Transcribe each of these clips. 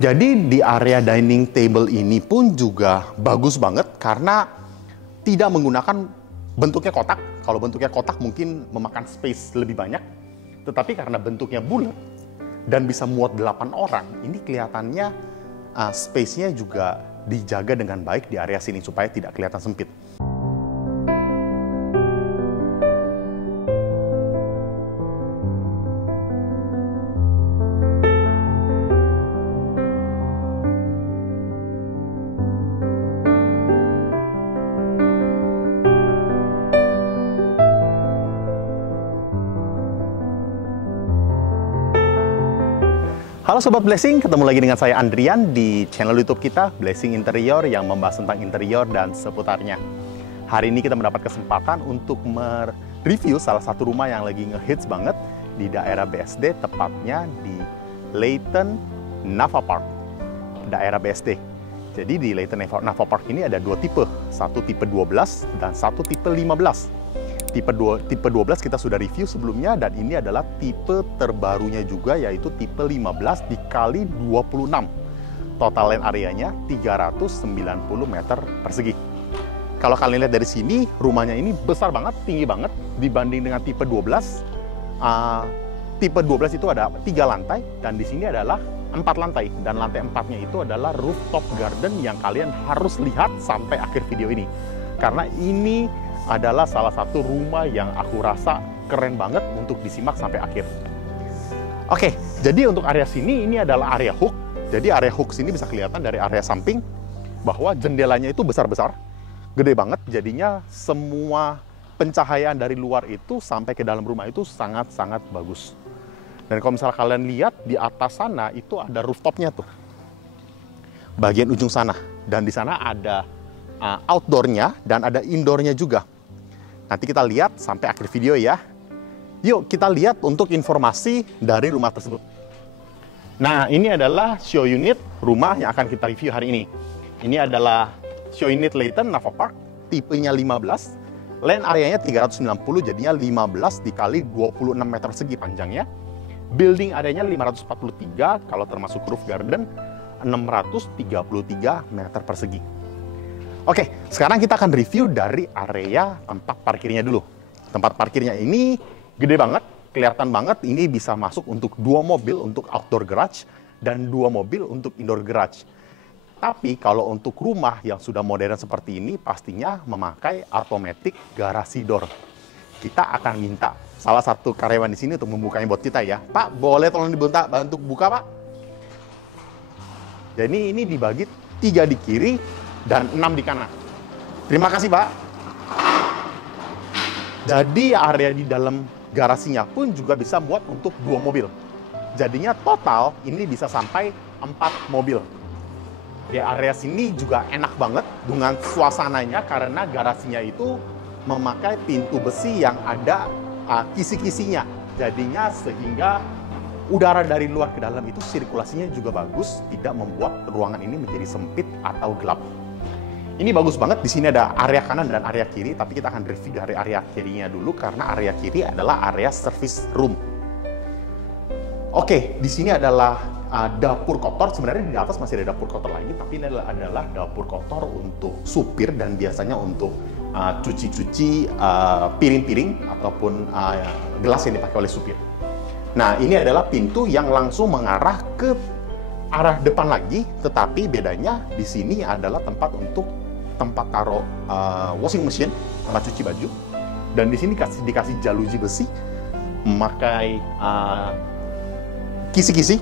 Jadi di area dining table ini pun juga bagus banget karena tidak menggunakan bentuknya kotak. Kalau bentuknya kotak mungkin memakan space lebih banyak. Tetapi karena bentuknya bulat dan bisa muat 8 orang, ini kelihatannya space-nya juga dijaga dengan baik di area sini supaya tidak kelihatan sempit. Halo Sobat Blessing, ketemu lagi dengan saya Andrian di channel YouTube kita Blessing Interior yang membahas tentang interior dan seputarnya. Hari ini kita mendapat kesempatan untuk mereview salah satu rumah yang lagi ngehits banget di daerah BSD, tepatnya di Layton Nava Park, daerah BSD. Jadi di Layton Nava Park ini ada dua tipe, satu tipe 12 dan satu tipe 15. Tipe 12 kita sudah review sebelumnya dan ini adalah tipe terbarunya juga, yaitu tipe 15 dikali 26. Total land areanya 390 meter persegi. Kalau kalian lihat dari sini, rumahnya ini besar banget, tinggi banget dibanding dengan tipe 12. Tipe 12 itu ada 3 lantai dan di sini adalah 4 lantai. Dan lantai 4-nya itu adalah rooftop garden yang kalian harus lihat sampai akhir video ini. Karena ini adalah salah satu rumah yang aku rasa keren banget untuk disimak sampai akhir. Oke, jadi untuk area sini ini adalah area hook. Jadi area hook sini bisa kelihatan dari area samping bahwa jendelanya itu besar-besar, gede banget. Jadinya semua pencahayaan dari luar itu sampai ke dalam rumah itu sangat-sangat bagus. Dan kalau misalnya kalian lihat di atas sana itu ada rooftopnya tuh, bagian ujung sana. Dan di sana ada outdoornya dan ada indoornya juga. Nanti kita lihat sampai akhir video ya. Yuk kita lihat untuk informasi dari rumah tersebut. Nah, ini adalah show unit rumah yang akan kita review hari ini. Ini adalah show unit Layton Nava Park, tipenya 15. Land areanya 390, jadinya 15 dikali 26 meter persegi panjangnya. Building areanya 543, kalau termasuk roof garden 633 meter persegi. Oke, sekarang kita akan review dari area tempat parkirnya dulu. Tempat parkirnya ini gede banget, kelihatan banget. Ini bisa masuk untuk 2 mobil untuk outdoor garage dan 2 mobil untuk indoor garage. Tapi kalau untuk rumah yang sudah modern seperti ini, pastinya memakai automatic garage door. Kita akan minta salah satu karyawan di sini untuk membukanya buat kita ya. Pak, boleh tolong bantu buka, Pak? Jadi ini dibagi 3 di kiri dan 6 di kanan. Terima kasih, Pak. Jadi area di dalam garasinya pun juga bisa muat untuk 2 mobil. Jadinya total ini bisa sampai 4 mobil. Di area sini juga enak banget dengan suasananya karena garasinya itu memakai pintu besi yang ada kisi-kisinya. Jadinya sehingga udara dari luar ke dalam itu sirkulasinya juga bagus, tidak membuat ruangan ini menjadi sempit atau gelap. Ini bagus banget. Di sini ada area kanan dan area kiri, tapi kita akan review dari area kirinya dulu karena area kiri adalah area service room. Oke, di sini adalah dapur kotor. Sebenarnya di atas masih ada dapur kotor lagi, tapi ini adalah dapur kotor untuk supir dan biasanya untuk cuci-cuci piring-piring ataupun gelas yang dipakai oleh supir. Nah, ini adalah pintu yang langsung mengarah ke arah depan lagi, tetapi bedanya di sini adalah tempat untuk tempat taruh washing machine, tempat cuci baju. Dan di sini dikasih jaluzi besi, memakai kisi-kisi,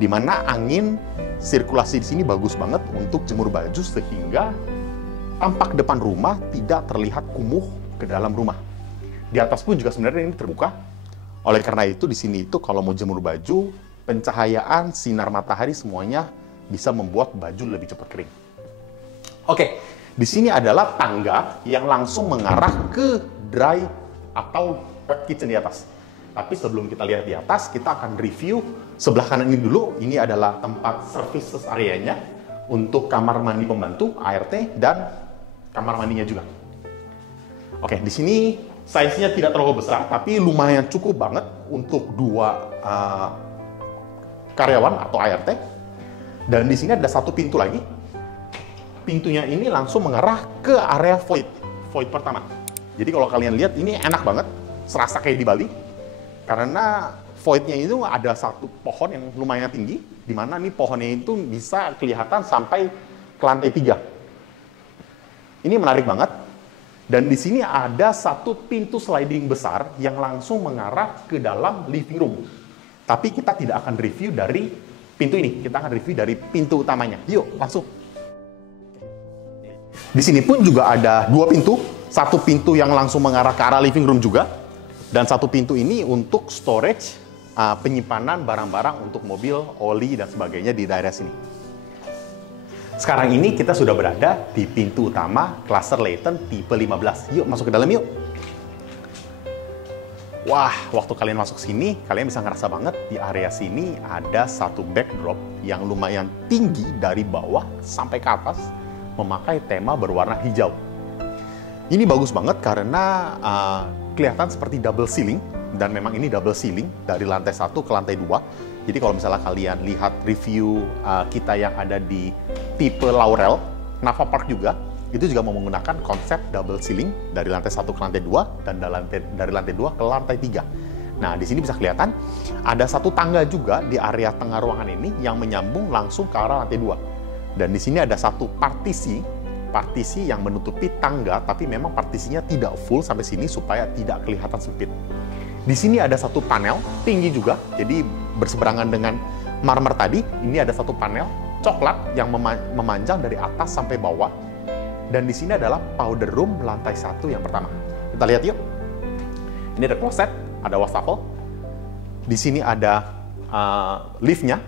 di mana angin sirkulasi di sini bagus banget untuk jemur baju sehingga tampak depan rumah tidak terlihat kumuh ke dalam rumah. Di atas pun juga sebenarnya ini terbuka. Oleh karena itu di sini itu kalau mau jemur baju, pencahayaan, sinar matahari semuanya bisa membuat baju lebih cepat kering. Oke, di sini adalah tangga yang langsung mengarah ke dry atau wet kitchen di atas. Tapi sebelum kita lihat di atas, kita akan review sebelah kanan ini dulu. Ini adalah tempat services areanya untuk kamar mandi pembantu, ART, dan kamar mandinya juga. Oke, di sini size-nya tidak terlalu besar, tapi lumayan cukup banget untuk 2 karyawan atau ART. Dan di sini ada satu pintu lagi. Pintunya ini langsung mengarah ke area void pertama. Jadi kalau kalian lihat ini enak banget, serasa kayak di Bali. Karena voidnya itu ada satu pohon yang lumayan tinggi, di mana nih pohonnya itu bisa kelihatan sampai ke lantai 3. Ini menarik banget. Dan di sini ada satu pintu sliding besar yang langsung mengarah ke dalam living room. Tapi kita tidak akan review dari pintu ini, kita akan review dari pintu utamanya. Yuk, langsung. Di sini pun juga ada dua pintu, satu pintu yang langsung mengarah ke arah living room juga, dan satu pintu ini untuk storage, penyimpanan barang-barang untuk mobil, oli, dan sebagainya di daerah sini. Sekarang ini kita sudah berada di pintu utama Cluster Layton tipe 15. Yuk, masuk ke dalam yuk. Wah, waktu kalian masuk sini, kalian bisa ngerasa banget di area sini ada satu backdrop yang lumayan tinggi dari bawah sampai ke atas, memakai tema berwarna hijau. Ini bagus banget karena kelihatan seperti double ceiling, dan memang ini double ceiling dari lantai 1 ke lantai 2. Jadi kalau misalnya kalian lihat review kita yang ada di tipe Laurel, Nava Park juga, itu juga mau menggunakan konsep double ceiling dari lantai 1 ke lantai 2 dan dari lantai 2 ke lantai 3. Nah, di sini bisa kelihatan ada satu tangga juga di area tengah ruangan ini yang menyambung langsung ke arah lantai 2. Dan di sini ada satu partisi yang menutupi tangga, tapi memang partisinya tidak full sampai sini supaya tidak kelihatan sempit. Di sini ada satu panel tinggi juga, jadi berseberangan dengan marmer tadi. Ini ada satu panel coklat yang memanjang dari atas sampai bawah. Dan di sini adalah powder room lantai 1 yang pertama. Kita lihat yuk. Ini ada kloset, ada wastafel. Di sini ada liftnya,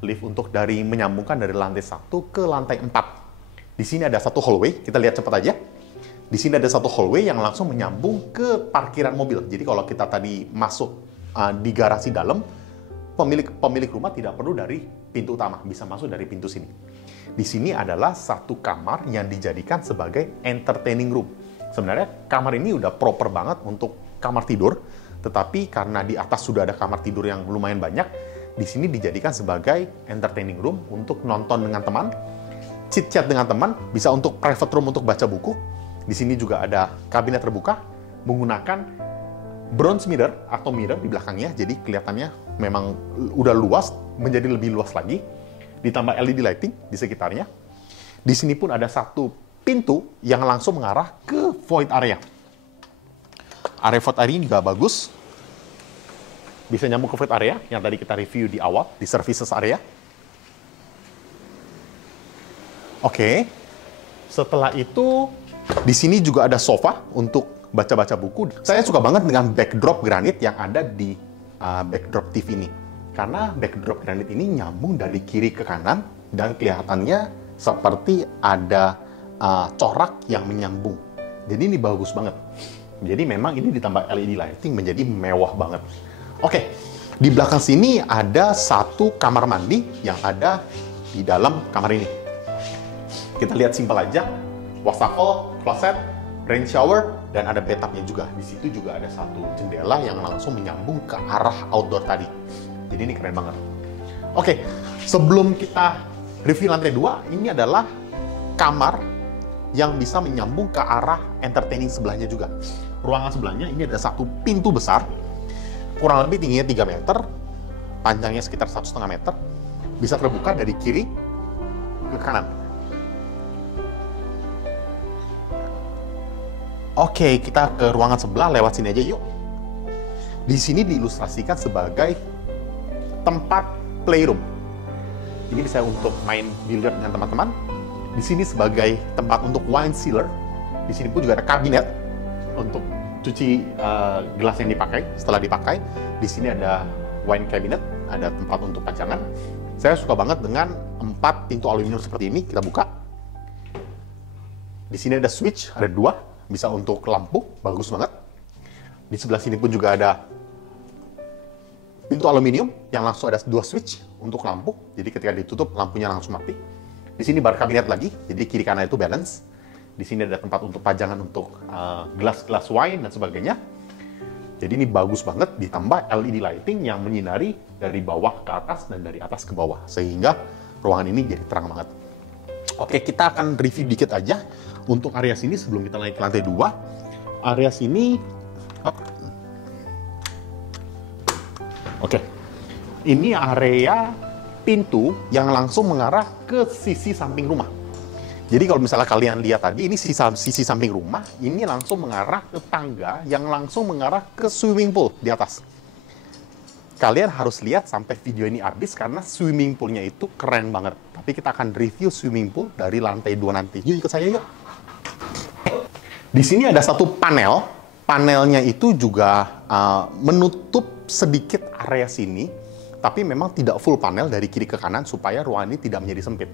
lift untuk dari menyambungkan dari lantai 1 ke lantai 4. Di sini ada satu hallway, kita lihat cepat aja. Di sini ada satu hallway yang langsung menyambung ke parkiran mobil. Jadi kalau kita tadi masuk di garasi dalam, pemilik rumah tidak perlu dari pintu utama, bisa masuk dari pintu sini. Di sini adalah satu kamar yang dijadikan sebagai entertaining room. Sebenarnya kamar ini udah proper banget untuk kamar tidur, tetapi karena di atas sudah ada kamar tidur yang lumayan banyak, di sini dijadikan sebagai entertaining room untuk nonton dengan teman, chit-chat dengan teman, bisa untuk private room untuk baca buku. Di sini juga ada kabinet terbuka menggunakan bronze mirror atau mirror di belakangnya, jadi kelihatannya memang udah luas, menjadi lebih luas lagi. Ditambah LED lighting di sekitarnya. Di sini pun ada satu pintu yang langsung mengarah ke void area. Area void area ini juga bagus. Bisa nyambung ke void area yang tadi kita review di awal, di services area. Oke. Setelah itu, di sini juga ada sofa untuk baca-baca buku. Saya suka banget dengan backdrop granit yang ada di backdrop TV ini. Karena backdrop granit ini nyambung dari kiri ke kanan dan kelihatannya seperti ada corak yang menyambung. Jadi ini bagus banget. Jadi memang ini ditambah LED lighting menjadi mewah banget. Oke, di belakang sini ada satu kamar mandi yang ada di dalam kamar ini. Kita lihat simpel aja. Wastafel, kloset, rain shower, dan ada bathtubnya juga. Di situ juga ada satu jendela yang langsung menyambung ke arah outdoor tadi. Jadi ini keren banget. Oke, sebelum kita review lantai 2, ini adalah kamar yang bisa menyambung ke arah entertaining sebelahnya juga. Ruangan sebelahnya ini ada satu pintu besar, kurang lebih tingginya 3 meter, panjangnya sekitar 1,5 meter, bisa terbuka dari kiri ke kanan. Oke, kita ke ruangan sebelah, lewat sini aja yuk. Di sini diilustrasikan sebagai tempat playroom. Ini bisa untuk main biliar dengan teman-teman. Di sini sebagai tempat untuk wine cellar. Di sini pun juga ada kabinet untuk cuci gelas yang dipakai. Setelah dipakai, di sini ada wine cabinet, ada tempat untuk pajangan. Saya suka banget dengan 4 pintu aluminium seperti ini. Kita buka. Di sini ada switch, ada 2. Bisa untuk lampu, bagus banget. Di sebelah sini pun juga ada pintu aluminium yang langsung ada 2 switch untuk lampu. Jadi ketika ditutup, lampunya langsung mati. Di sini bar kabinet lagi, jadi kiri kanan itu balance. Di sini ada tempat untuk pajangan untuk gelas-gelas wine dan sebagainya. Jadi ini bagus banget, ditambah LED lighting yang menyinari dari bawah ke atas dan dari atas ke bawah. Sehingga ruangan ini jadi terang banget. Oke, kita akan review dikit aja untuk area sini sebelum kita naik ke lantai 2. Area sini, oke, ini area pintu yang langsung mengarah ke sisi samping rumah. Jadi kalau misalnya kalian lihat tadi, ini sisi samping rumah, ini langsung mengarah ke tangga yang langsung mengarah ke swimming pool di atas. Kalian harus lihat sampai video ini habis karena swimming poolnya itu keren banget. Tapi kita akan review swimming pool dari lantai 2 nanti. Yuk ikut saya yuk. Di sini ada satu panel. Panelnya itu juga menutup sedikit area sini. Tapi memang tidak full panel dari kiri ke kanan supaya ruangan ini tidak menjadi sempit.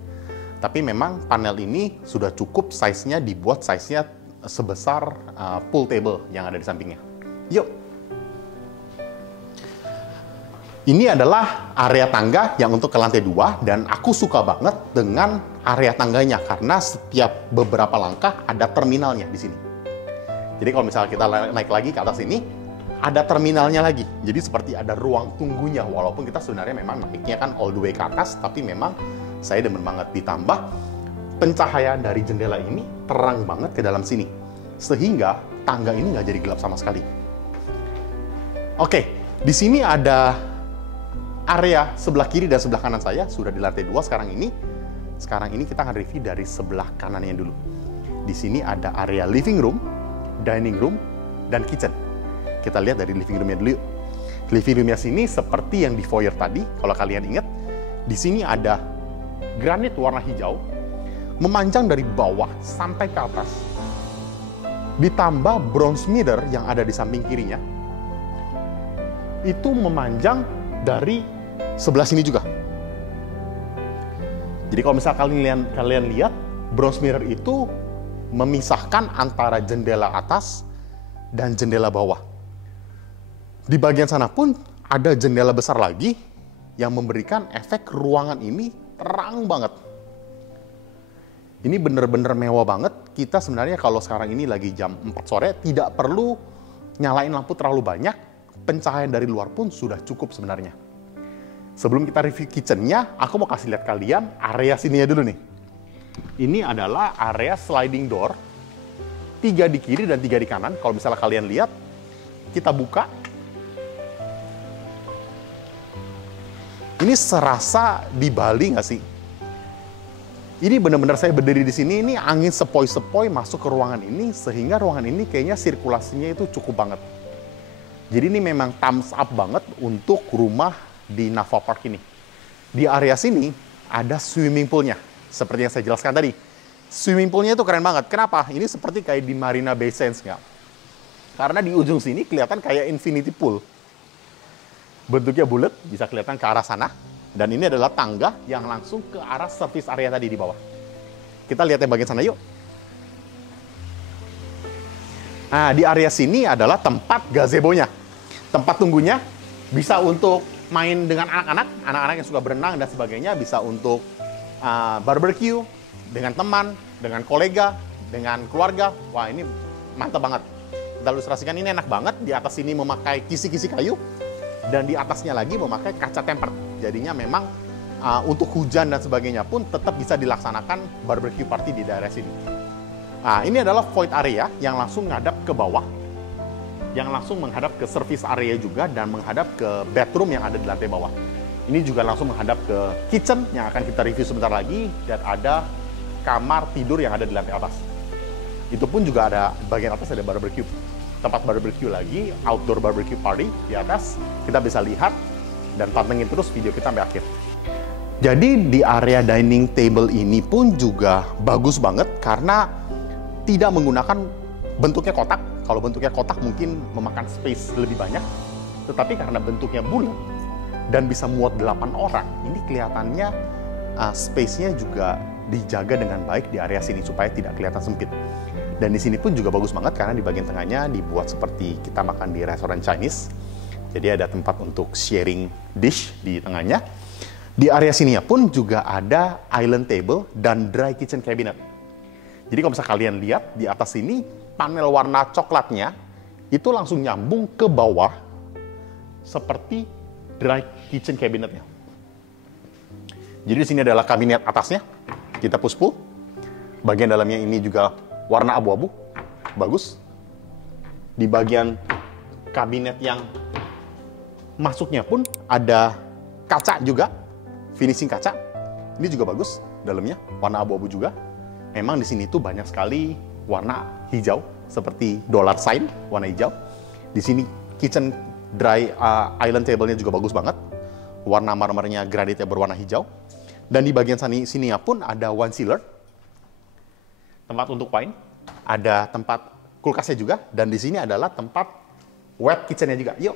Tapi memang panel ini sudah cukup size-nya dibuat size-nya sebesar pool table yang ada di sampingnya. Yuk. Ini adalah area tangga yang untuk ke lantai 2 dan aku suka banget dengan area tangganya karena setiap beberapa langkah ada terminalnya di sini. Jadi kalau misalnya kita naik lagi ke atas ini, ada terminalnya lagi. Jadi seperti ada ruang tunggunya walaupun kita sebenarnya memang naiknya kan all the way ke atas, tapi memang saya demen banget ditambah pencahayaan dari jendela ini terang banget ke dalam sini. Sehingga tangga ini nggak jadi gelap sama sekali. Oke, di sini ada area sebelah kiri dan sebelah kanan saya sudah di lantai 2 sekarang ini. Sekarang ini kita akan review dari sebelah kanannya dulu. Di sini ada area living room, dining room, dan kitchen. Kita lihat dari living roomnya dulu yuk. Living roomnya sini seperti yang di foyer tadi, kalau kalian ingat. Di sini ada granit warna hijau, memanjang dari bawah sampai ke atas. Ditambah bronze mirror yang ada di samping kirinya, itu memanjang dari sebelah sini juga. Jadi kalau misalnya kalian lihat, bronze mirror itu memisahkan antara jendela atas dan jendela bawah. Di bagian sana pun ada jendela besar lagi yang memberikan efek ruangan ini terang banget. Ini bener-bener mewah banget. Kita sebenarnya kalau sekarang ini lagi jam 4 sore, tidak perlu nyalain lampu terlalu banyak. Pencahayaan dari luar pun sudah cukup sebenarnya. Sebelum kita review kitchen-nya, aku mau kasih lihat kalian area sininya dulu nih. Ini adalah area sliding door. 3 di kiri dan 3 di kanan. Kalau misalnya kalian lihat, kita buka. Ini serasa di Bali nggak sih? Ini benar-benar saya berdiri di sini, ini angin sepoi-sepoi masuk ke ruangan ini, sehingga ruangan ini kayaknya sirkulasinya itu cukup banget. Jadi ini memang thumbs up banget untuk rumah di Nava Park ini. Di area sini ada swimming poolnya, seperti yang saya jelaskan tadi. Swimming poolnya itu keren banget. Kenapa? Ini seperti kayak di Marina Bay Sands nggak? Karena di ujung sini kelihatan kayak infinity pool. Bentuknya bulat, bisa kelihatan ke arah sana. Dan ini adalah tangga yang langsung ke arah service area tadi di bawah. Kita lihat yang bagian sana yuk. Nah, di area sini adalah tempat gazebo-nya. Tempat tunggunya bisa untuk main dengan anak-anak yang suka berenang dan sebagainya, bisa untuk barbecue dengan teman, dengan kolega, dengan keluarga. Wah, ini mantap banget. Kita ilustrasikan, ini enak banget. Di atas sini memakai kisi-kisi kayu, dan di atasnya lagi memakai kaca tempered. Jadinya memang untuk hujan dan sebagainya pun tetap bisa dilaksanakan barbecue party di daerah sini. Nah, ini adalah void area yang langsung ngadap ke bawah, yang langsung menghadap ke service area juga dan menghadap ke bedroom yang ada di lantai bawah. Ini juga langsung menghadap ke kitchen yang akan kita review sebentar lagi, dan ada kamar tidur yang ada di lantai atas. Itu pun juga ada bagian atas ada barbecue. Tempat barbecue lagi, outdoor barbecue party di atas. Kita bisa lihat dan pantengin terus video kita sampai akhir. Jadi di area dining table ini pun juga bagus banget karena tidak menggunakan bentuknya kotak. Kalau bentuknya kotak mungkin memakan space lebih banyak, tetapi karena bentuknya bulat dan bisa muat 8 orang, ini kelihatannya space-nya juga dijaga dengan baik di area sini supaya tidak kelihatan sempit. Dan di sini pun juga bagus banget karena di bagian tengahnya dibuat seperti kita makan di restoran Chinese. Jadi ada tempat untuk sharing dish di tengahnya. Di area sininya pun juga ada island table dan dry kitchen cabinet. Jadi kalau misalnya kalian lihat di atas sini, panel warna coklatnya itu langsung nyambung ke bawah seperti dry kitchen cabinetnya. Jadi di sini adalah kabinet atasnya, kita push pull. Bagian dalamnya ini juga warna abu-abu, bagus. Di bagian kabinet yang masuknya pun ada kaca juga, finishing kaca. Ini juga bagus, dalamnya warna abu-abu juga. Memang di sini tuh banyak sekali warna hijau, seperti dollar sign, warna hijau. Di sini kitchen dry island table-nya juga bagus banget. Warna marmernya granitnya berwarna hijau. Dan di bagian sini pun ada one sealer, tempat untuk wine. Ada tempat kulkasnya juga, dan di sini adalah tempat wet kitchen-nya juga. Yuk.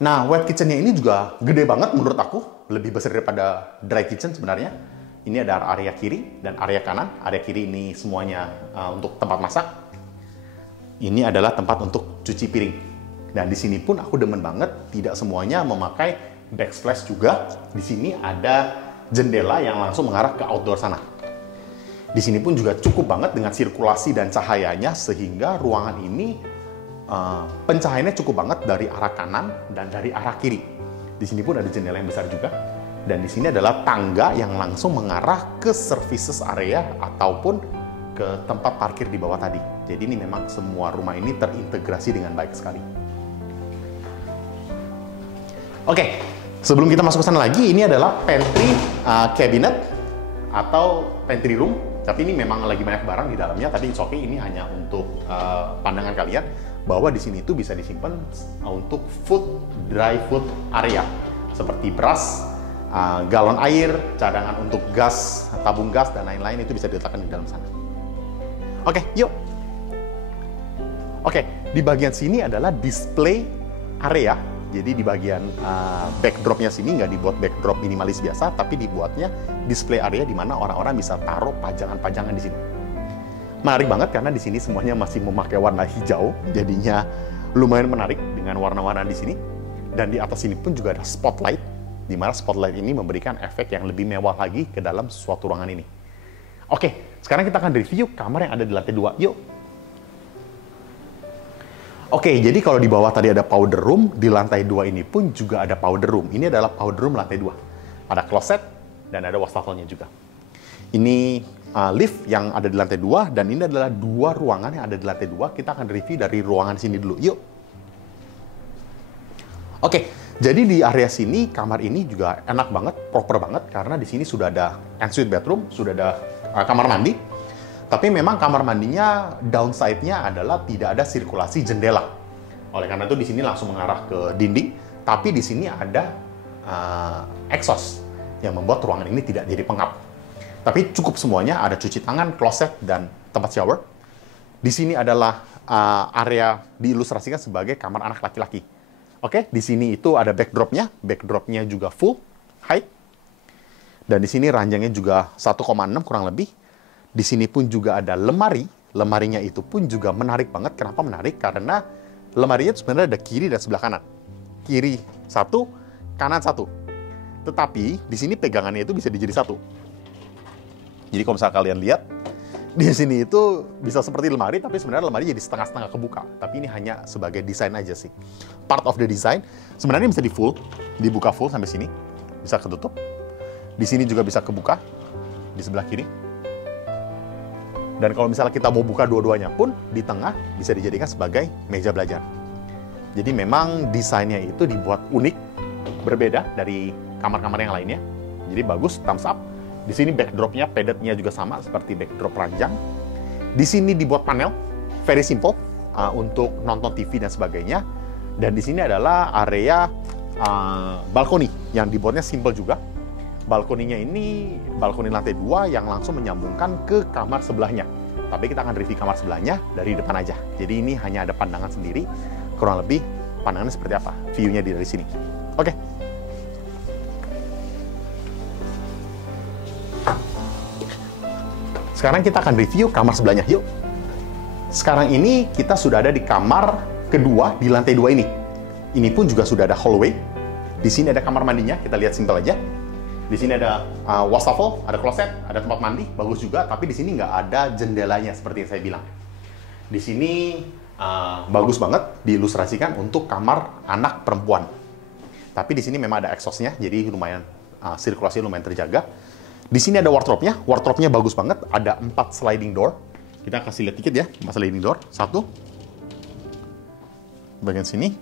Nah, wet kitchen-nya ini juga gede banget menurut aku, lebih besar daripada dry kitchen sebenarnya. Ini ada area kiri dan area kanan. Area kiri ini semuanya untuk tempat masak. Ini adalah tempat untuk cuci piring. Dan di sini pun aku demen banget, tidak semuanya memakai backsplash juga. Di sini ada jendela yang langsung mengarah ke outdoor sana. Di sini pun juga cukup banget dengan sirkulasi dan cahayanya, sehingga ruangan ini pencahayaannya cukup banget dari arah kanan dan dari arah kiri. Di sini pun ada jendela yang besar juga. Dan di sini adalah tangga yang langsung mengarah ke services area ataupun ke tempat parkir di bawah tadi. Jadi ini memang semua rumah ini terintegrasi dengan baik sekali. Oke, sebelum kita masuk ke sana lagi, ini adalah pantry cabinet atau pantry room. Tapi ini memang lagi banyak barang di dalamnya, tapi it's okay, ini hanya untuk pandangan kalian bahwa di sini itu bisa disimpan untuk dry food area seperti beras, galon air, cadangan untuk gas, tabung gas dan lain-lain itu bisa diletakkan di dalam sana. Oke, yuk. Oke, di bagian sini adalah display area. Jadi di bagian backdropnya sini nggak dibuat backdrop minimalis biasa, tapi dibuatnya display area di mana orang-orang bisa taruh pajangan-pajangan di sini. Menarik banget karena di sini semuanya masih memakai warna hijau, jadinya lumayan menarik dengan warna-warna di sini. Dan di atas sini pun juga ada spotlight, di mana spotlight ini memberikan efek yang lebih mewah lagi ke dalam suatu ruangan ini. Oke, sekarang kita akan review kamar yang ada di lantai 2. Yuk. Oke, jadi kalau di bawah tadi ada powder room, di lantai 2 ini pun juga ada powder room. Ini adalah powder room lantai 2. Ada closet dan ada wastafelnya juga. Ini lift yang ada di lantai 2, dan ini adalah 2 ruangan yang ada di lantai 2. Kita akan review dari ruangan sini dulu. Yuk. Oke, jadi di area sini, kamar ini juga enak banget, proper banget, karena di sini sudah ada ensuite bathroom, sudah ada kamar mandi. Tapi memang kamar mandinya downside-nya adalah tidak ada sirkulasi jendela. Oleh karena itu di sini langsung mengarah ke dinding, tapi di sini ada exhaust yang membuat ruangan ini tidak jadi pengap. Tapi cukup semuanya, ada cuci tangan, kloset, dan tempat shower. Di sini adalah area diilustrasikan sebagai kamar anak laki-laki. Oke, di sini itu ada backdropnya juga full height. Dan di sini ranjangnya juga 1,6 kurang lebih. Di sini pun juga ada lemari. Lemarinya itu pun juga menarik banget. Kenapa menarik? Karena lemarinya sebenarnya ada kiri dan sebelah kanan. Kiri 1, kanan 1. Tetapi di sini pegangannya itu bisa dijadi 1. Jadi kalau misalnya kalian lihat, di sini itu bisa seperti lemari, tapi sebenarnya lemari jadi setengah-setengah kebuka. Tapi ini hanya sebagai desain aja sih. Part of the design. Sebenarnya bisa dibuka full sampai sini. Bisa ketutup. Di sini juga bisa kebuka. Di sebelah kiri. Dan kalau misalnya kita mau buka dua-duanya pun, di tengah bisa dijadikan sebagai meja belajar. Jadi memang desainnya itu dibuat unik, berbeda dari kamar-kamar yang lainnya. Jadi bagus, thumbs up. Di sini backdropnya, paddednya juga sama seperti backdrop ranjang. Di sini dibuat panel, very simple, untuk nonton TV dan sebagainya. Dan di sini adalah area balkoni yang dibuatnya simple juga. Balkoninya ini balkoni lantai 2 yang langsung menyambungkan ke kamar sebelahnya. Tapi kita akan review kamar sebelahnya dari depan aja. Jadi ini hanya ada pandangan sendiri, kurang lebih pandangannya seperti apa, view-nya dari sini. Oke. Sekarang kita akan review kamar sebelahnya, yuk. Sekarang ini kita sudah ada di kamar kedua di lantai 2 ini. Ini pun juga sudah ada hallway. Di sini ada kamar mandinya, kita lihat simpel aja. Di sini ada wastafel, ada kloset, ada tempat mandi, bagus juga. Tapi di sini nggak ada jendelanya seperti yang saya bilang. Di sini bagus banget diilustrasikan untuk kamar anak perempuan. Tapi di sini memang ada exhaust-nya, jadi lumayan sirkulasi lumayan terjaga. Di sini ada wardrobe-nya. Wardrobe-nya bagus banget. Ada 4 sliding door. Kita kasih lihat dikit ya, 4 sliding door. 1 bagian sini,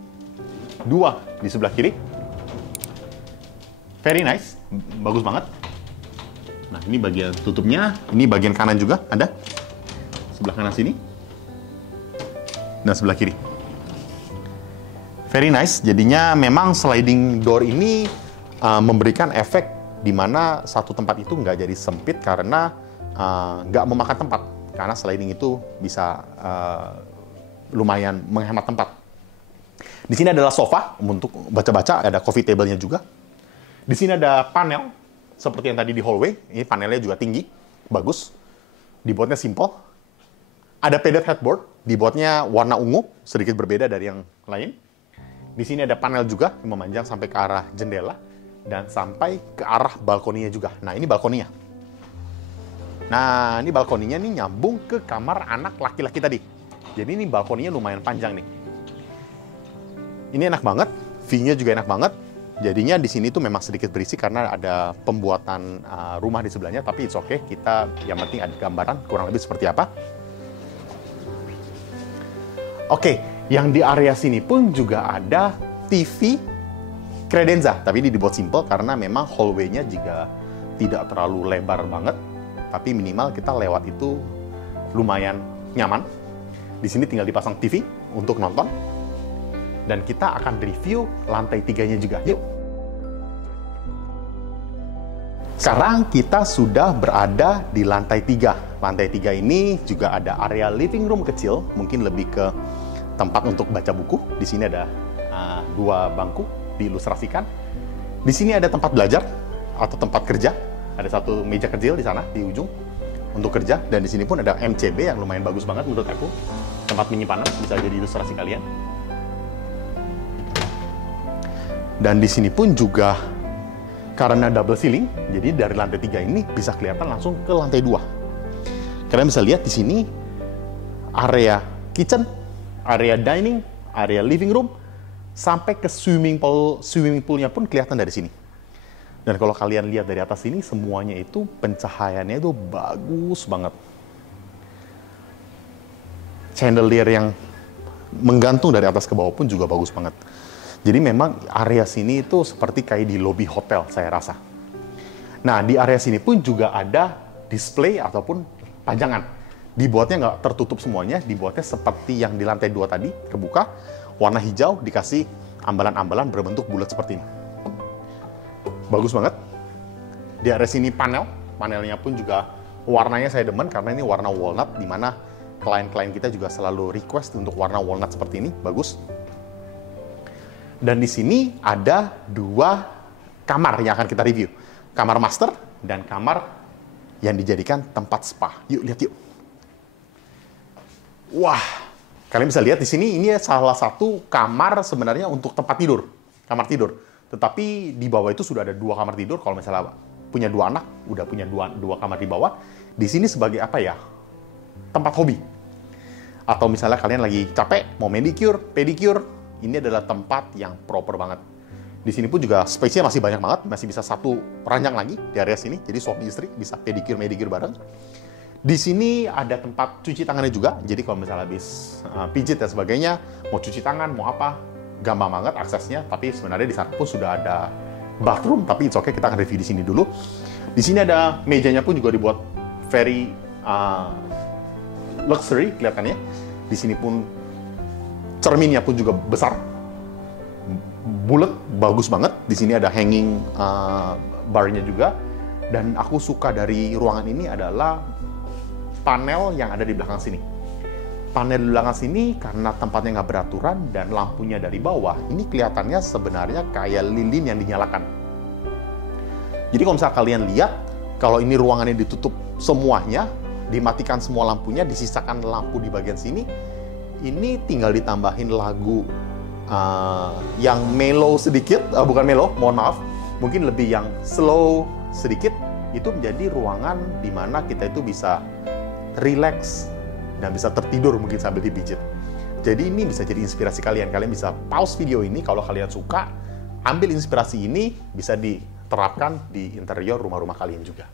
2 di sebelah kiri. Very nice, bagus banget. Nah, ini bagian tutupnya. Ini bagian kanan juga ada. Sebelah kanan sini. Dan sebelah kiri. Very nice. Jadinya memang sliding door ini memberikan efek di mana satu tempat itu nggak jadi sempit karena nggak memakan tempat. Karena sliding itu bisa lumayan menghemat tempat. Di sini adalah sofa untuk baca-baca, ada coffee table-nya juga. Di sini ada panel, seperti yang tadi di hallway. Ini panelnya juga tinggi, bagus. Dibuatnya simple. Ada padded headboard, dibuatnya warna ungu, sedikit berbeda dari yang lain. Di sini ada panel juga yang memanjang sampai ke arah jendela dan sampai ke arah balkoninya juga. Nah, ini balkoninya. Nah, ini balkoninya nih nyambung ke kamar anak laki-laki tadi. Jadi ini balkoninya lumayan panjang nih. Ini enak banget, view-nya juga enak banget. Jadinya di sini tuh memang sedikit berisik karena ada pembuatan rumah di sebelahnya, tapi it's okay. Kita yang penting ada gambaran kurang lebih seperti apa. Oke, yang di area sini pun juga ada TV credenza, tapi ini dibuat simple karena memang hallway-nya juga tidak terlalu lebar banget, tapi minimal kita lewat itu lumayan nyaman. Di sini tinggal dipasang TV untuk nonton. Dan kita akan review lantai 3-nya juga. Yuk! Sekarang kita sudah berada di lantai 3. Lantai 3 ini juga ada area living room kecil, mungkin lebih ke tempat untuk baca buku. Di sini ada 2 bangku diilustrasikan. Di sini ada tempat belajar atau tempat kerja. Ada 1 meja kecil di sana di ujung untuk kerja. Dan di sini pun ada MCB yang lumayan bagus banget menurut aku. Tempat penyimpanan, bisa jadi ilustrasi kalian. Dan di sini pun juga karena double ceiling, jadi dari lantai 3 ini bisa kelihatan langsung ke lantai 2. Kalian bisa lihat di sini area kitchen, area dining, area living room, sampai ke swimming poolnya pun kelihatan dari sini. Dan kalau kalian lihat dari atas ini, semuanya itu pencahayaannya itu bagus banget. Chandelier yang menggantung dari atas ke bawah pun juga bagus banget. Jadi memang area sini itu seperti kayak di lobby hotel, saya rasa. Nah, di area sini pun juga ada display ataupun pajangan. Dibuatnya nggak tertutup semuanya, dibuatnya seperti yang di lantai 2 tadi, kebuka, warna hijau, dikasih ambalan-ambalan berbentuk bulat seperti ini. Bagus banget. Di area sini panelnya pun juga warnanya saya demen karena ini warna walnut, di mana klien-klien kita juga selalu request untuk warna walnut seperti ini, bagus. Dan di sini ada 2 kamar yang akan kita review. Kamar master dan kamar yang dijadikan tempat spa. Yuk, lihat yuk. Wah, kalian bisa lihat di sini, ini salah satu kamar sebenarnya untuk tempat tidur. Kamar tidur. Tetapi di bawah itu sudah ada 2 kamar tidur. Kalau misalnya punya 2 anak, udah punya 2 kamar di bawah. Di sini sebagai apa ya? Tempat hobi. Atau misalnya kalian lagi capek, mau manicure, pedicure, ini adalah tempat yang proper banget. Di sini pun juga space-nya masih banyak banget, masih bisa 1 ranjang lagi di area sini. Jadi suami istri bisa pedicure, manicure bareng. Di sini ada tempat cuci tangannya juga. Jadi kalau misalnya habis pijit dan sebagainya, mau cuci tangan, mau apa, gampang banget aksesnya. Tapi sebenarnya di sana pun sudah ada bathroom, tapi it's okay, kita akan review di sini dulu. Di sini ada mejanya pun juga dibuat very luxury kelihatannya. Di sini pun cerminnya pun juga besar, bulat, bagus banget. Di sini ada hanging barnya juga. Dan aku suka dari ruangan ini adalah panel yang ada di belakang sini. Panel di belakang sini karena tempatnya nggak beraturan dan lampunya dari bawah, ini kelihatannya sebenarnya kayak lilin yang dinyalakan. Jadi kalau misalnya kalian lihat, kalau ini ruangannya ditutup semuanya, dimatikan semua lampunya, disisakan lampu di bagian sini, ini tinggal ditambahin lagu yang mellow sedikit, bukan mellow, mohon maaf, mungkin lebih yang slow sedikit, itu menjadi ruangan di mana kita itu bisa relax dan bisa tertidur mungkin sambil dipijit. Jadi ini bisa jadi inspirasi kalian. Kalian bisa pause video ini kalau kalian suka, ambil inspirasi ini bisa diterapkan di interior rumah-rumah kalian juga.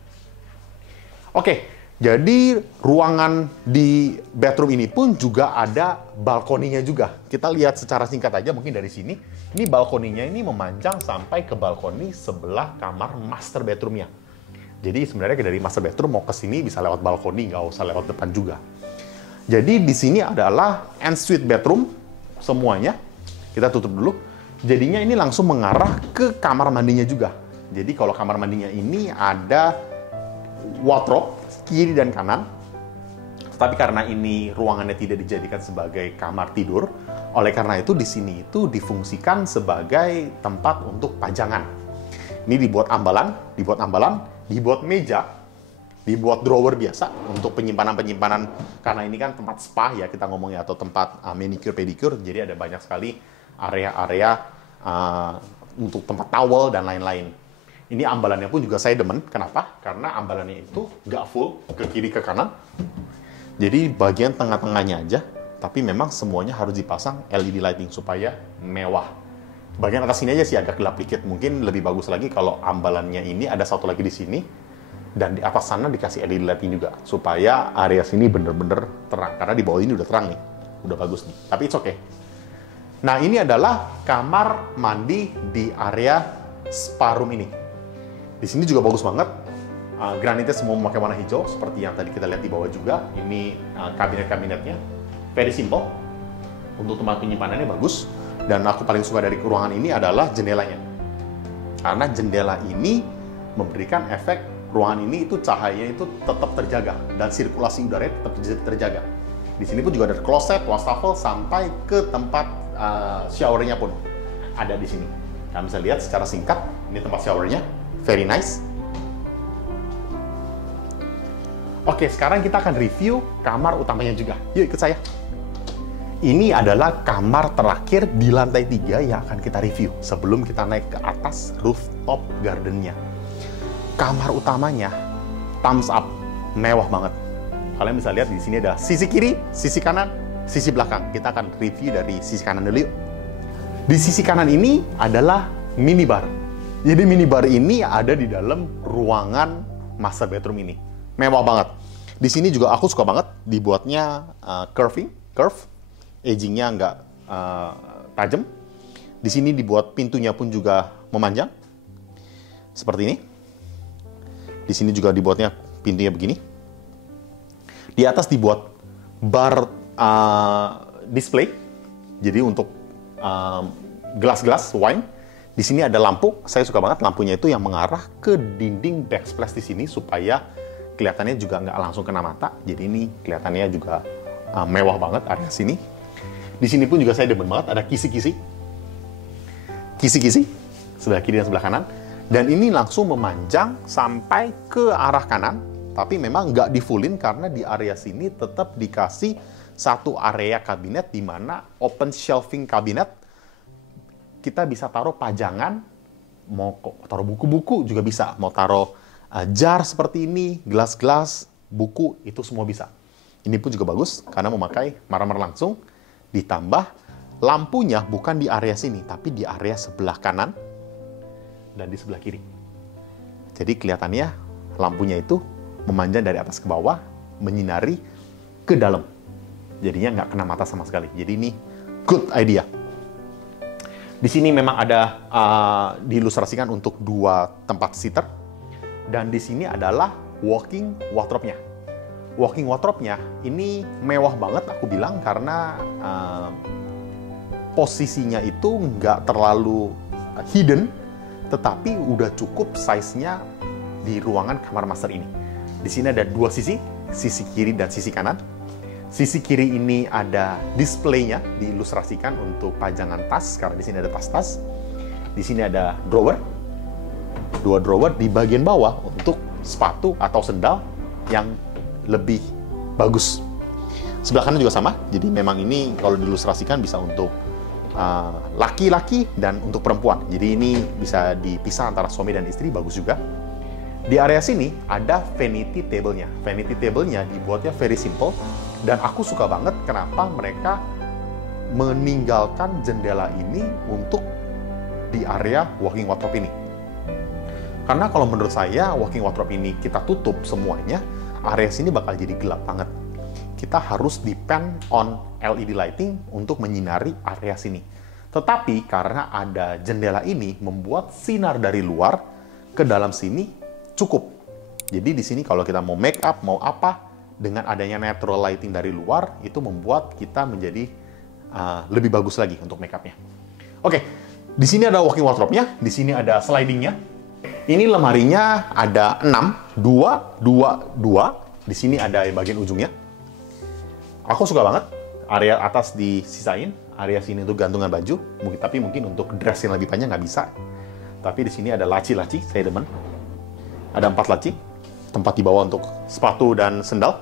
Oke, jadi ruangan di bedroom ini pun juga ada balkoninya juga. Kita lihat secara singkat aja mungkin dari sini. Ini balkoninya ini memanjang sampai ke balkoni sebelah kamar master bedroomnya. Jadi sebenarnya dari master bedroom mau ke sini bisa lewat balkoni, nggak usah lewat depan juga. Jadi di sini adalah ensuite bedroom semuanya. Kita tutup dulu. Jadinya ini langsung mengarah ke kamar mandinya juga. Jadi kalau kamar mandinya ini ada wardrobe kiri dan kanan. Tapi karena ini ruangannya tidak dijadikan sebagai kamar tidur, oleh karena itu di sini itu difungsikan sebagai tempat untuk pajangan. Ini dibuat ambalan, dibuat meja, dibuat drawer biasa untuk penyimpanan-penyimpanan, karena ini kan tempat spa ya kita ngomongnya, atau tempat manicure pedicure, jadi ada banyak sekali area-area untuk tempat towel dan lain-lain. Ini ambalannya pun juga saya demen, kenapa? Karena ambalannya itu nggak full ke kiri ke kanan, jadi bagian tengah-tengahnya aja, tapi memang semuanya harus dipasang LED lighting supaya mewah. Bagian atas sini aja sih agak gelap dikit, mungkin lebih bagus lagi kalau ambalannya ini ada satu lagi di sini, dan di atas sana dikasih LED lighting juga, supaya area sini bener-bener terang. Karena di bawah ini udah terang nih, udah bagus nih. Tapi it's okay. Nah, ini adalah kamar mandi di area spa room ini. Di sini juga bagus banget. Granitnya semua memakai warna hijau, seperti yang tadi kita lihat di bawah juga. Ini kabinet-kabinetnya, very simple. Untuk tempat penyimpanannya bagus. Dan aku paling suka dari ruangan ini adalah jendelanya. Karena jendela ini memberikan efek ruangan ini itu cahaya itu tetap terjaga dan sirkulasi udara tetap terjaga. Di sini pun juga ada kloset, wastafel sampai ke tempat showernya pun ada di sini. Kalian bisa lihat secara singkat, ini tempat showernya, very nice. Oke, sekarang kita akan review kamar utamanya juga. Yuk ikut saya. Ini adalah kamar terakhir di lantai 3 yang akan kita review sebelum kita naik ke atas rooftop gardennya. Kamar utamanya thumbs up, mewah banget. Kalian bisa lihat di sini ada sisi kiri, sisi kanan, sisi belakang. Kita akan review dari sisi kanan dulu yuk. Di sisi kanan ini adalah minibar. Jadi minibar ini ada di dalam ruangan master bedroom ini. Mewah banget. Di sini juga aku suka banget dibuatnya curve, edgingnya nggak tajam. Di sini dibuat pintunya pun juga memanjang, seperti ini. Di sini juga dibuatnya pintunya begini. Di atas dibuat bar display, jadi untuk gelas-gelas wine. Di sini ada lampu, saya suka banget lampunya itu yang mengarah ke dinding backsplash di sini supaya kelihatannya juga nggak langsung kena mata. Jadi ini kelihatannya juga mewah banget area sini. Di sini pun juga saya demen banget ada kisi-kisi sebelah kiri dan sebelah kanan. Dan ini langsung memanjang sampai ke arah kanan, tapi memang nggak di-fullin karena di area sini tetap dikasih satu area kabinet di mana open shelving kabinet. Kita bisa taruh pajangan, mau taruh buku-buku juga bisa, mau taruh jar seperti ini, gelas-gelas, buku, itu semua bisa. Ini pun juga bagus karena memakai marmer langsung, ditambah lampunya bukan di area sini, tapi di area sebelah kanan dan di sebelah kiri. Jadi kelihatannya lampunya itu memanjang dari atas ke bawah, menyinari ke dalam. Jadinya nggak kena mata sama sekali. Jadi ini good idea. Di sini memang ada diilustrasikan untuk 2 tempat sitter. Dan di sini adalah walking wardrobe-nya. Walking wardrobe-nya ini mewah banget aku bilang karena posisinya itu nggak terlalu hidden, tetapi udah cukup size-nya di ruangan kamar master ini. Di sini ada 2 sisi kiri dan sisi kanan. Sisi kiri ini ada display-nya, diilustrasikan untuk pajangan tas, karena di sini ada tas-tas. Di sini ada drawer, 2 drawer di bagian bawah untuk sepatu atau sendal yang lebih bagus. Sebelah kanan juga sama, jadi memang ini kalau diilustrasikan bisa untuk laki-laki dan untuk perempuan. Jadi ini bisa dipisah antara suami dan istri, bagus juga. Di area sini ada vanity table-nya. Vanity table-nya dibuatnya very simple, dan aku suka banget kenapa mereka meninggalkan jendela ini untuk di area walk-in wardrobe ini. Karena kalau menurut saya walk-in wardrobe ini kita tutup semuanya, area sini bakal jadi gelap banget. Kita harus depend on LED lighting untuk menyinari area sini. Tetapi karena ada jendela ini membuat sinar dari luar ke dalam sini cukup. Jadi di sini kalau kita mau make up, mau apa, dengan adanya natural lighting dari luar itu membuat kita menjadi lebih bagus lagi untuk make up-nya. Oke, di sini ada walk-in wardrobe-nya, di sini ada sliding-nya. Ini lemarinya ada 6, 2, 2, 2. Di sini ada bagian ujungnya. Aku suka banget. Area atas disisain, area sini untuk gantungan baju. Tapi mungkin untuk dress yang lebih panjang nggak bisa. Tapi di sini ada laci-laci, saya demen. Ada 4 laci, tempat di bawah untuk sepatu dan sendal.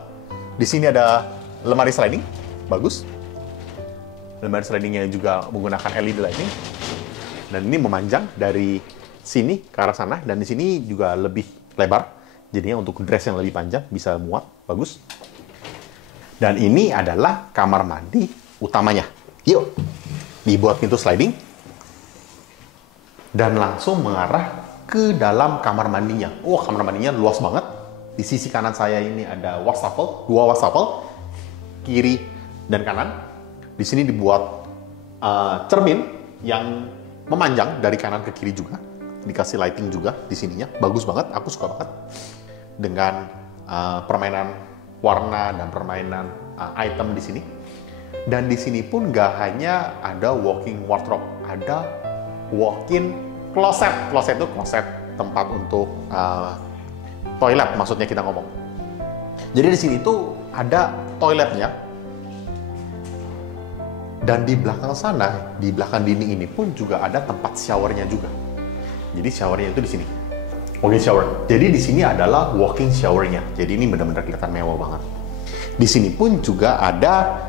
Di sini ada lemari sliding, bagus. Lemari slidingnya juga menggunakan LED lighting. Dan ini memanjang dari sini ke arah sana, dan di sini juga lebih lebar. Jadinya untuk dress yang lebih panjang bisa muat, bagus. Dan ini adalah kamar mandi utamanya. Yuk, dibuat pintu sliding dan langsung mengarah ke dalam kamar mandinya. Oh, kamar mandinya luas banget. Di sisi kanan saya ini ada wastafel, 2 wastafel, kiri dan kanan. Di sini dibuat cermin yang memanjang dari kanan ke kiri juga. Dikasih lighting juga di sininya, bagus banget, aku suka banget dengan permainan warna dan permainan item di sini. Dan di sini pun gak hanya ada walk-in wardrobe, ada walk-in closet. Closet itu closet tempat untuk toilet, maksudnya kita ngomong. Jadi di sini tuh ada toiletnya. Dan di belakang sana, di belakang dinding ini pun juga ada tempat showernya juga. Jadi showernya itu di sini, walk-in shower. Jadi di sini adalah walk-in showernya. Jadi ini benar-benar kelihatan mewah banget. Di sini pun juga ada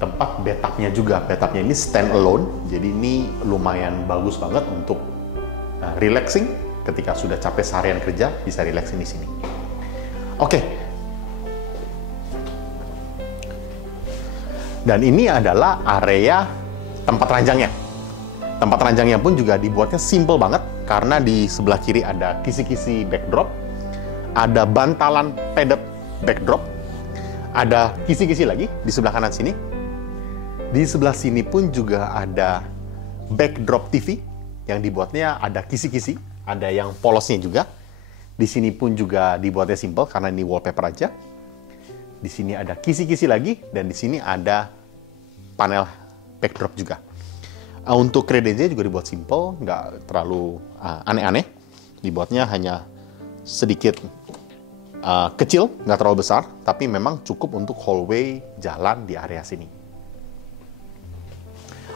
tempat bathtubnya juga. Bathtubnya ini stand alone. Jadi ini lumayan bagus banget untuk relaxing. Ketika sudah capek seharian kerja, bisa relaxing di sini. Oke. Dan ini adalah area tempat ranjangnya. Tempat ranjangnya pun juga dibuatnya simple banget, karena di sebelah kiri ada kisi-kisi backdrop, ada bantalan padded backdrop, ada kisi-kisi lagi di sebelah kanan sini. Di sebelah sini pun juga ada backdrop TV yang dibuatnya ada kisi-kisi, ada yang polosnya juga. Di sini pun juga dibuatnya simple karena ini wallpaper aja. Di sini ada kisi-kisi lagi, dan di sini ada panel backdrop juga. Untuk kredensinya juga dibuat simple, nggak terlalu aneh-aneh. Dibuatnya hanya sedikit kecil, nggak terlalu besar, tapi memang cukup untuk hallway jalan di area sini.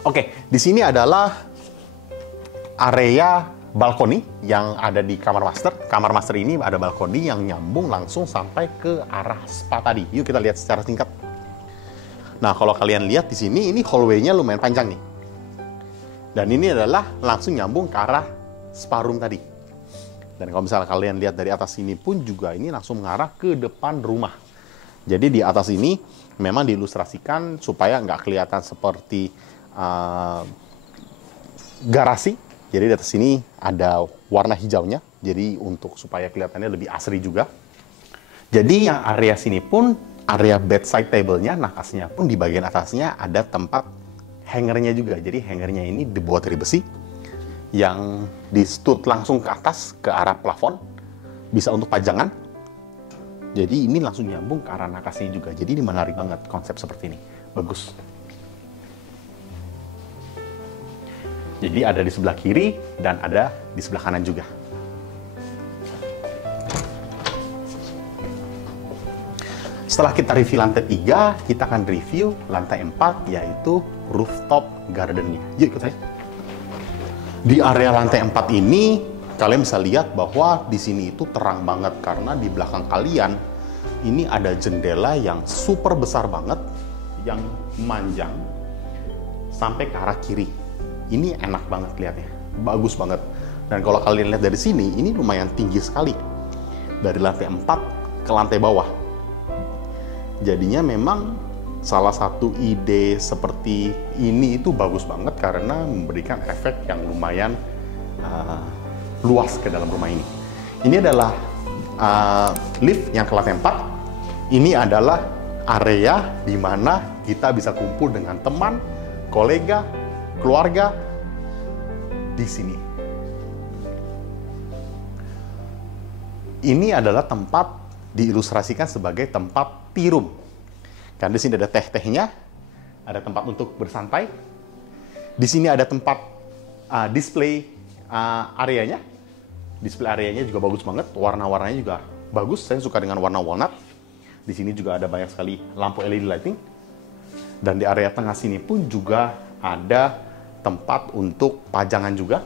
Oke, di sini adalah area balkoni yang ada di kamar master. Kamar master ini ada balkoni yang nyambung langsung sampai ke arah spa tadi. Yuk kita lihat secara singkat. Nah, kalau kalian lihat di sini, ini hallway-nya lumayan panjang nih. Dan ini adalah langsung nyambung ke arah spa room tadi. Dan kalau misalnya kalian lihat dari atas sini pun juga ini langsung mengarah ke depan rumah. Jadi di atas ini memang diilustrasikan supaya nggak kelihatan seperti garasi. Jadi di atas sini ada warna hijaunya. Jadi untuk supaya kelihatannya lebih asri juga. Jadi yang area sini pun, area bedside table-nya, nakasnya pun di bagian atasnya ada tempat hangernya juga. Jadi hangernya ini dibuat dari besi yang di-stud langsung ke atas ke arah plafon, bisa untuk pajangan. Jadi ini langsung nyambung ke arah nakasnya juga. Jadi ini menarik banget konsep seperti ini, bagus. Jadi ada di sebelah kiri dan ada di sebelah kanan juga. Setelah kita review lantai 3, kita akan review lantai 4, yaitu rooftop garden-nya. Yuk ikut saya. Di area lantai 4 ini, kalian bisa lihat bahwa di sini itu terang banget, karena di belakang kalian ini ada jendela yang super besar banget, yang memanjang sampai ke arah kiri. Ini enak banget lihatnya, bagus banget. Dan kalau kalian lihat dari sini, ini lumayan tinggi sekali. Dari lantai 4 ke lantai bawah. Jadinya memang salah satu ide seperti ini itu bagus banget karena memberikan efek yang lumayan luas ke dalam rumah ini. Ini adalah lift yang ke lantai 4. Ini adalah area di mana kita bisa kumpul dengan teman, kolega, keluarga di sini. Ini adalah tempat diilustrasikan sebagai tempat tea room. Karena di sini ada teh-tehnya, ada tempat untuk bersantai. Di sini ada tempat display areanya. Display areanya juga bagus banget, warna-warnanya juga bagus. Saya suka dengan warna walnut. Di sini juga ada banyak sekali lampu LED lighting. Dan di area tengah sini pun juga ada tempat untuk pajangan juga.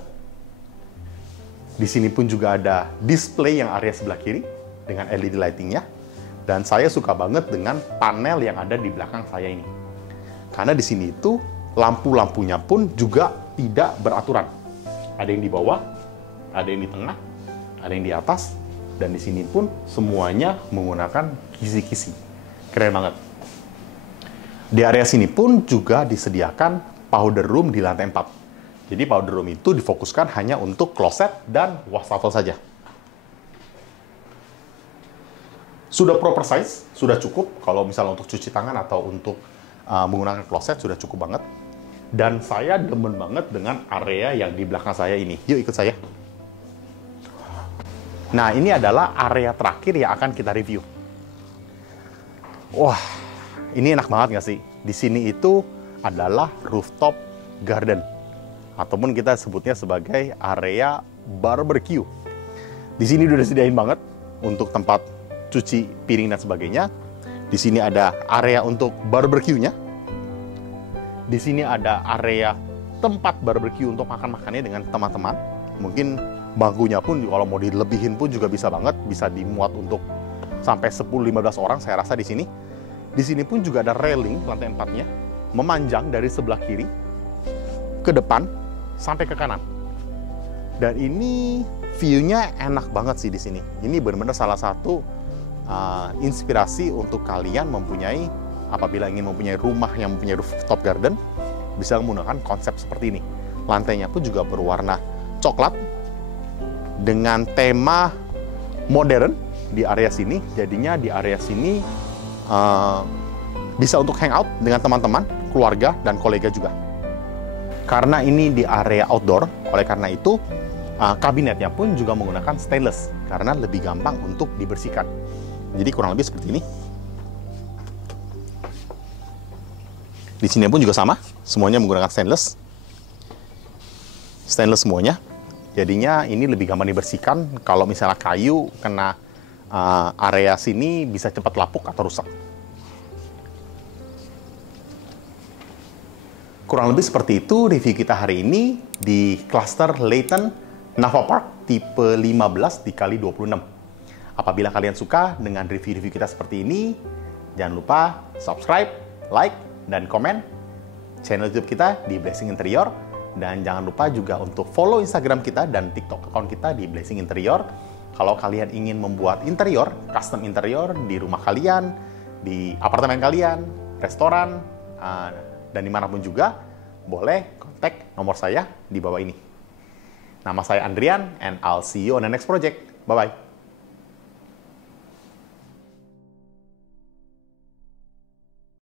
Di sini pun juga ada display yang area sebelah kiri dengan LED lightingnya. Dan saya suka banget dengan panel yang ada di belakang saya ini. Karena di sini itu lampu-lampunya pun juga tidak beraturan. Ada yang di bawah, ada yang di tengah, ada yang di atas, dan di sini pun semuanya menggunakan kisi-kisi. Keren banget. Di area sini pun juga disediakan powder room di lantai 4. Jadi powder room itu difokuskan hanya untuk kloset dan wastafel saja. Sudah proper size, sudah cukup kalau misalnya untuk cuci tangan atau untuk menggunakan kloset sudah cukup banget. Dan saya demen banget dengan area yang di belakang saya ini. Yuk ikut saya. Nah, ini adalah area terakhir yang akan kita review. Wah, ini enak banget nggak sih? Di sini itu adalah rooftop garden. Ataupun kita sebutnya sebagai area barbecue. Di sini udah disediain banget untuk tempat cuci piring dan sebagainya. Di sini ada area untuk barbecue-nya. Di sini ada area tempat barbecue untuk makan-makannya dengan teman-teman. Mungkin bangkunya pun kalau mau dilebihin pun juga bisa banget, bisa dimuat untuk sampai 10-15 orang saya rasa di sini. Di sini pun juga ada railing lantai 4-nya memanjang dari sebelah kiri ke depan sampai ke kanan. Dan ini view-nya enak banget sih di sini. Ini benar-benar salah satu inspirasi untuk kalian mempunyai, apabila ingin mempunyai rumah yang mempunyai rooftop garden, bisa menggunakan konsep seperti ini. Lantainya pun juga berwarna coklat dengan tema modern di area sini. Jadinya di area sini bisa untuk hangout dengan teman-teman, keluarga, dan kolega juga. Karena ini di area outdoor, oleh karena itu kabinetnya pun juga menggunakan stainless karena lebih gampang untuk dibersihkan. Jadi kurang lebih seperti ini. Di sini pun juga sama, semuanya menggunakan stainless. Stainless semuanya. Jadinya ini lebih gampang dibersihkan. Kalau misalnya kayu kena area sini bisa cepat lapuk atau rusak. Kurang lebih seperti itu review kita hari ini di cluster Leighton Nava Park tipe 15 × 26. Apabila kalian suka dengan review-review kita seperti ini, jangan lupa subscribe, like, dan komen channel YouTube kita di Blessing Interior. Dan jangan lupa juga untuk follow Instagram kita dan TikTok account kita di Blessing Interior. Kalau kalian ingin membuat interior, custom interior di rumah kalian, di apartemen kalian, restoran, dan dimanapun juga, boleh kontak nomor saya di bawah ini. Nama saya Andrian, and I'll see you on the next project. Bye-bye.